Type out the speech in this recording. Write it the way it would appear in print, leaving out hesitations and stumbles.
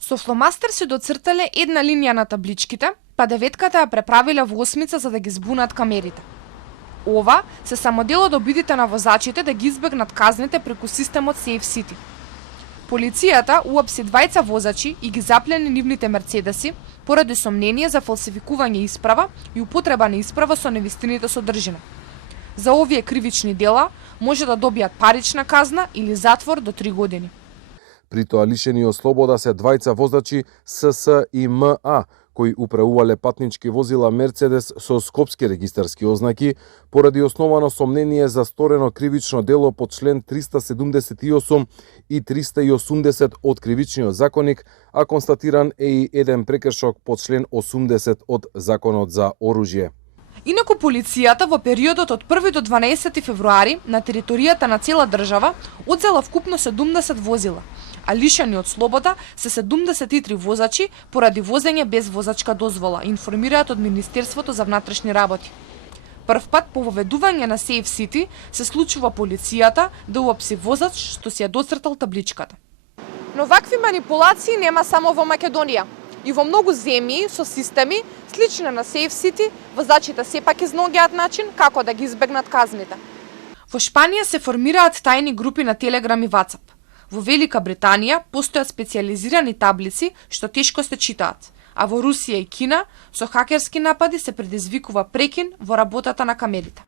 Со фломастер се доцртале една линија на табличките, па деветката ја преправиле во осмица за да ги збунат камерите. Ова се само дел од обидите на возачите да ги избегнат казните преку системот Safe City. Полицијата уапси двајца возачи и ги заплени нивните мерцедеси поради сомнение за фалсификување исправа и употреба на исправа со невистините содржина. За овие кривични дела може да добијат парична казна или затвор до 3 години. При тоа лишени од слобода се двајца возачи СС и МА, кои управувале патнички возила Мерцедес со скопски регистарски ознаки, поради основано сомнение за сторено кривично дело по член 378 и 380 од Кривичниот законник, а констатиран е и еден прекршок по член 80 од Законот за оружје. Инаку полицијата во периодот од 1 до 12 февруари на територијата на цела држава одзела вкупно 70 возила, а лишени од слобода се 73 возачи поради возење без возачка дозвола, информираат од Министерството за внатрешни работи. Првпат по воведување на Safe City се случува полицијата да уапси возач што си ја доцртал табличката. Но вакви манипулации нема само во Македонија. И во многу земји со системи слични на Safe City, возачите сепак изнаоѓаат начин како да ги избегнат казните. Во Шпанија се формираат тајни групи на Телеграм и WhatsApp. Во Велика Британија постојат специјализирани таблици што тешко се читаат, а во Русија и Кина со хакерски напади се предизвикува прекин во работата на камерите.